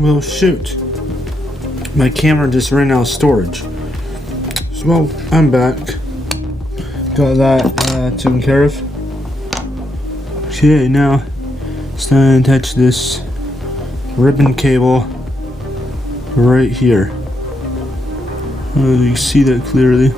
Well, shoot. My camera just ran out of storage. So, well, I'm back. Got that taken care of. Okay, now it's time to attach this ribbon cable right here. You can see that clearly.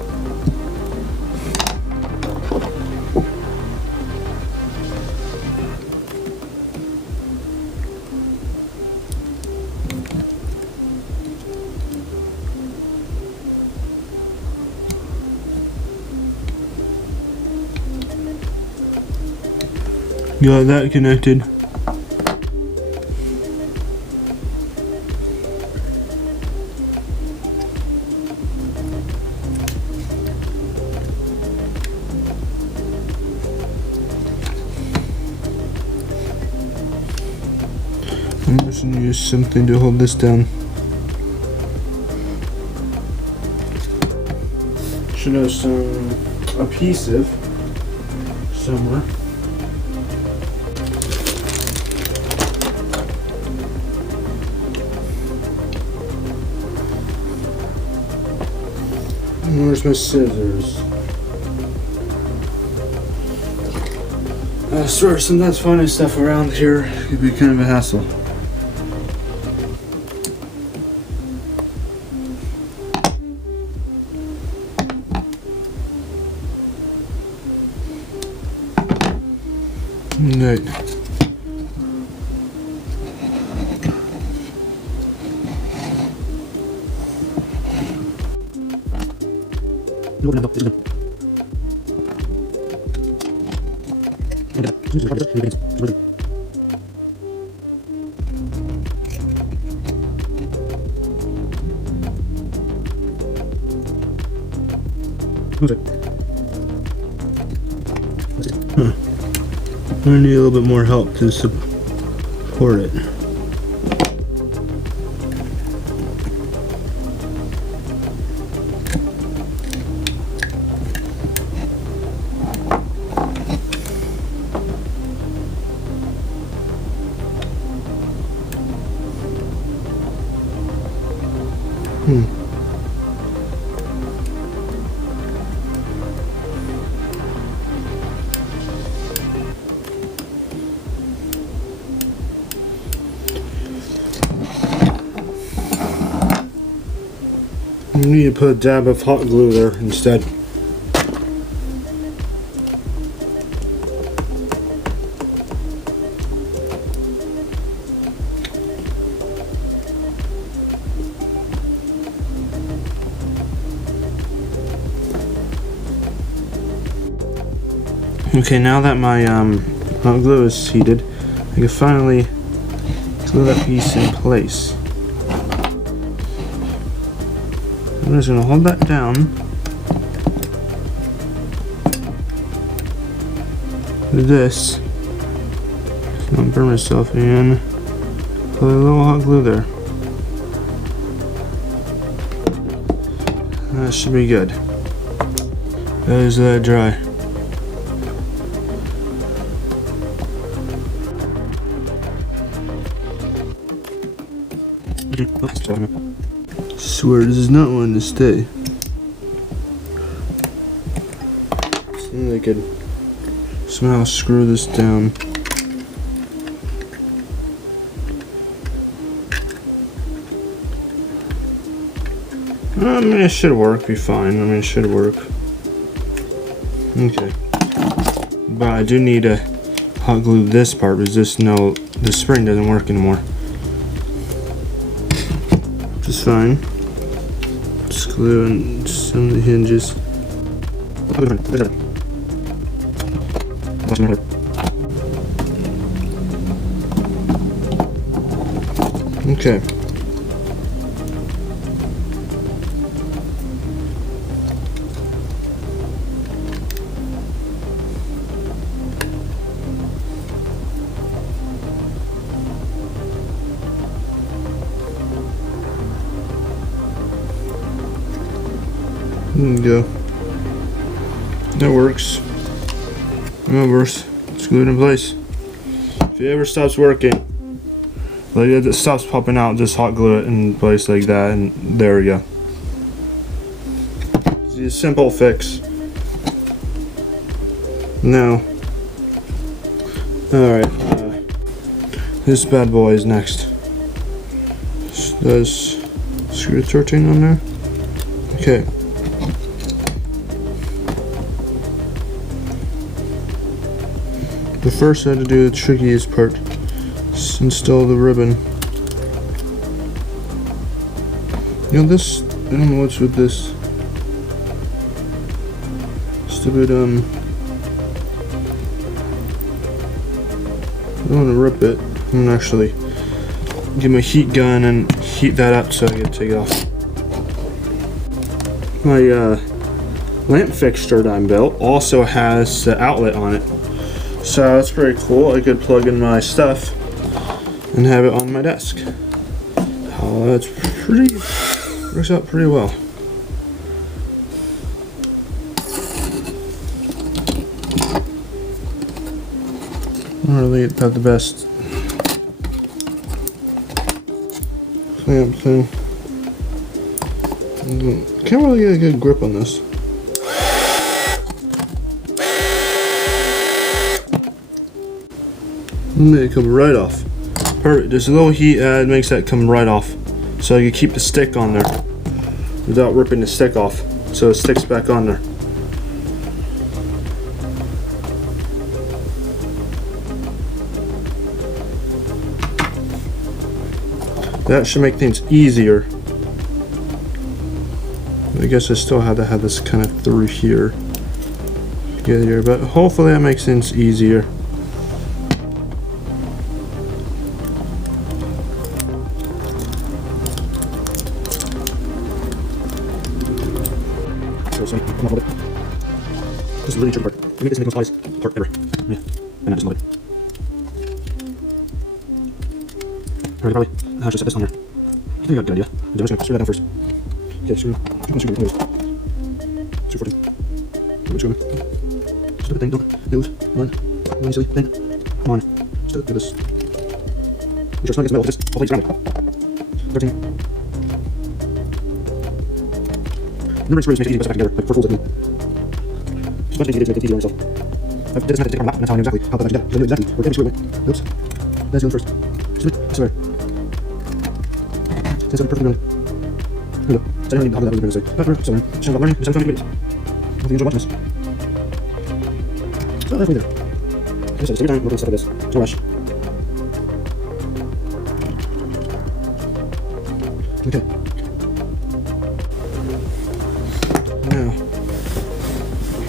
Got that connected. I'm just going to use something to hold this down. Should have some adhesive somewhere. Where's my scissors? I swear, sometimes finding stuff around here could be kind of a hassle. Right. I need a little bit more help to support it. You need to put a dab of hot glue there instead. Okay, now that my hot glue is heated, I can finally glue that piece in place. I'm just going to hold that down with this. Just don't burn myself and put a little hot glue there. That should be good. Just let it dry. Swear this is not wanting to stay. So I could somehow screw this down. I mean, it should work. Be fine. I mean, it should work. Okay, but I do need to hot glue this part because the spring doesn't work anymore. Which is fine. Just glue in some of the hinges. Okay. There you go. That works. That works. It's glued in place. If it ever stops working, Like it stops popping out, just hot glue it in place like that, and there we go. It's a simple fix. Now, alright, this bad boy is next. Does screw 13 on there? Okay. But first I had to do the trickiest part. Just install the ribbon. You know this, I don't know what's with this stupid, I don't want to rip it. I'm gonna actually get my heat gun and heat that up so I can take it off. My lamp fixture that I built also has the outlet on it. So that's pretty cool. I could plug in my stuff and have it on my desk. Oh, that's pretty, works out pretty well. I don't really have the best clamp thing. Can't really get a good grip on this. Made it come right off. Perfect. There's a little heat it makes that come right off. So you can keep the stick on there without ripping the stick off. So it sticks back on there. That should make things easier. I guess I still have to have this kind of through here. Get here, but hopefully that makes things easier. This is really tricky part. I make this the most obvious part ever. Yeah, and I just love it. Alright, probably just set this on here. I think I got a good idea. I'm just gonna screw that down first. Okay, screw 14. Just do the thing, don't move. Run easily, then. Come on. Just do this. Make sure it's not against the metal, just hold it around it. 13. Numbering screws makes it easy to put stuff back together, like for fools like me. Just a bunch of things you did to make it easy on yourself. I did this method to take on a map, and that's how I knew exactly how to put that together. So I knew exactly where every screw went. Oops. That's the one first. I swear. Since I'm perfectly running. Here we go. So I don't need to have that really say. But we're still learning. Just about learning. Just having 20 minutes. I think you enjoy watching this. So halfway there. Like I said, just take your time working stuff like this. No rush. Okay. Now,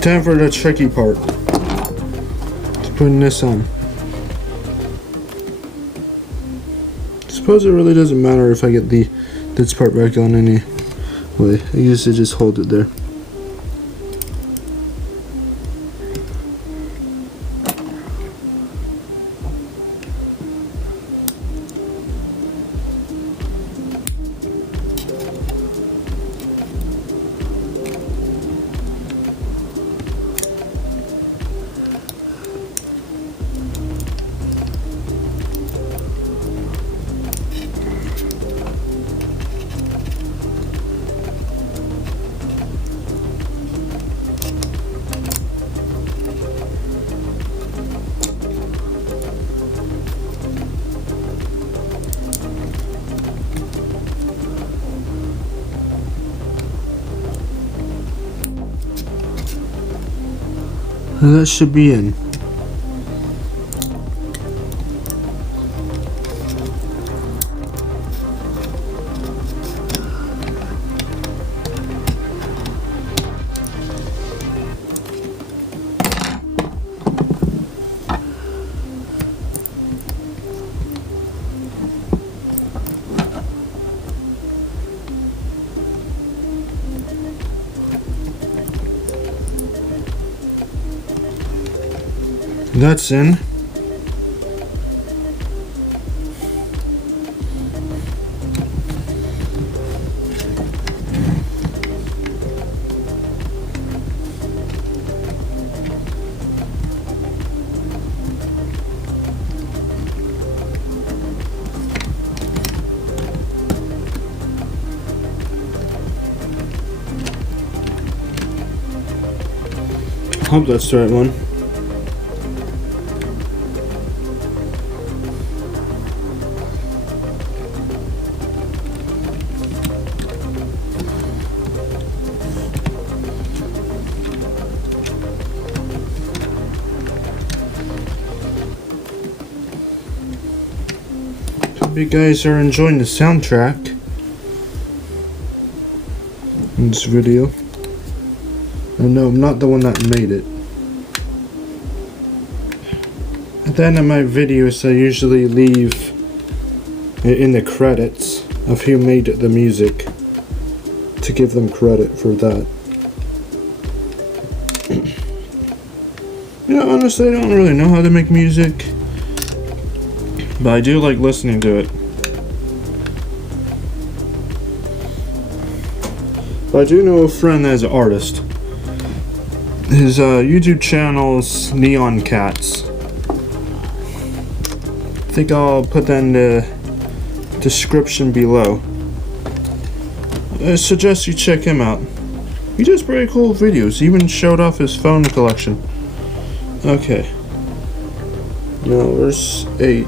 time for the tricky part. To putting this on. I suppose it really doesn't matter if I get this part back on anyway. I used to just hold it there. And that should be in. That's in. Hope that's the right one. Hope you guys are enjoying the soundtrack in this video. No, I'm not the one that made it. At the end of my videos, I usually leave in the credits of who made the music to give them credit for that. You know, honestly, I don't really know how to make music, but I do like listening to it. But I do know a friend that's an artist. His YouTube channel is Neon Cats. I think I'll put that in the description below. I suggest you check him out. He does pretty cool videos. He even showed off his phone collection. Okay. Now, verse 8.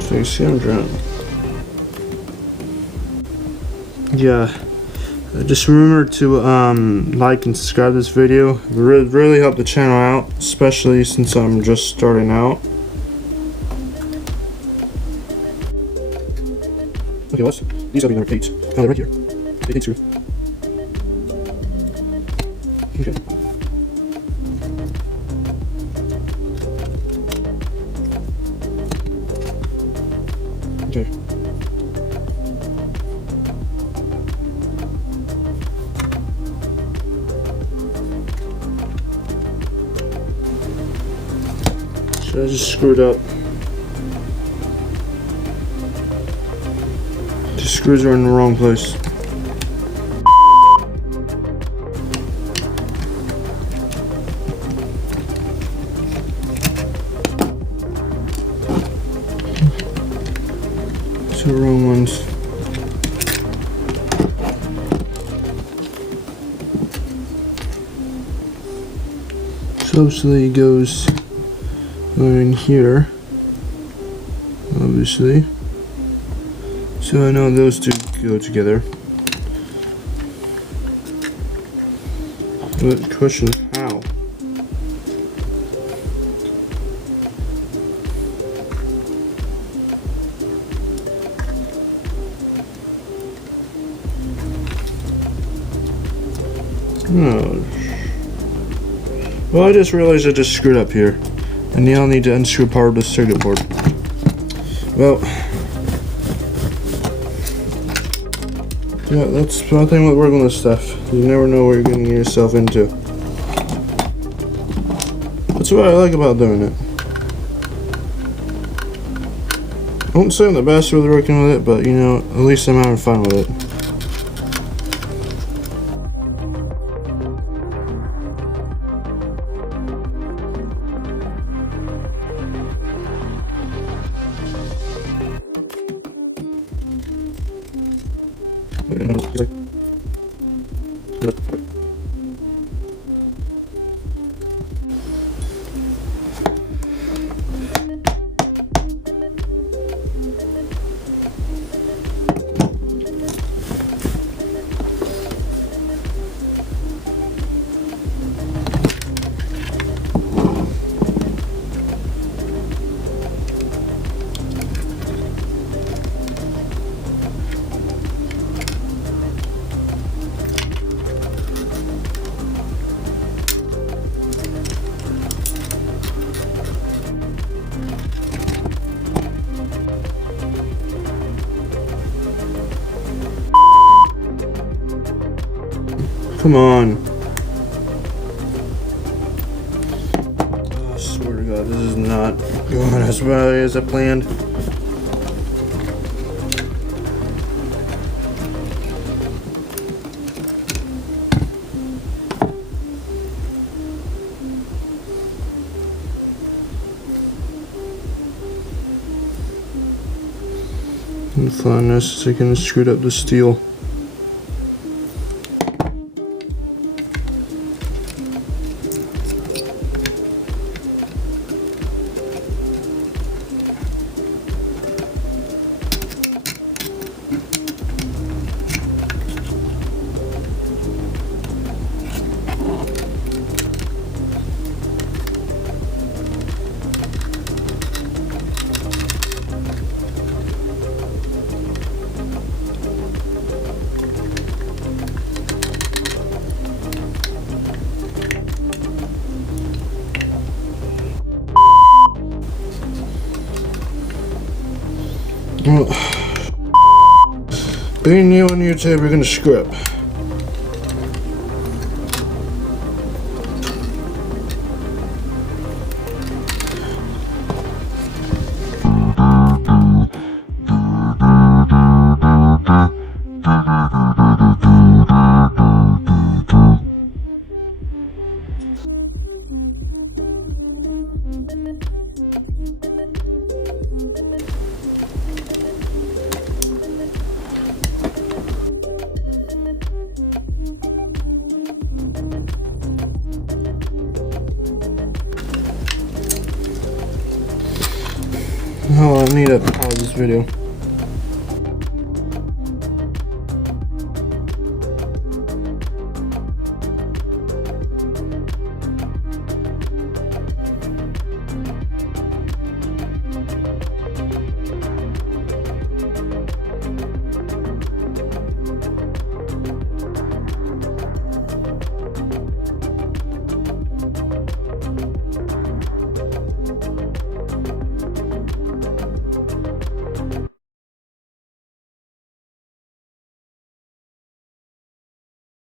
So you see I'm drowning. Yeah, just remember to like and subscribe to this video. It would really help the channel out, especially since I'm just starting out. Okay, well, these will be number 8. Oh, they're right here. 8 screw. Okay. Okay. So I just screwed up. The screws are in the wrong place. Two wrong ones. So obviously it goes in here, obviously. So I know those two go together. But question, how? Oh. Well, I just realized I just screwed up here. And now I'll need to unscrew part of the circuit board. Well, yeah, that's one thing with working with stuff. You never know what you're getting yourself into. That's what I like about doing it. I won't say I'm the best with working with it, but you know, at least I'm having fun with it. Come on. Oh, I swear to God, this is not going as well as I planned. and find this so I can screw up the steel. Well, being new on YouTube, we're gonna screw up. Oh, I need to pause this video.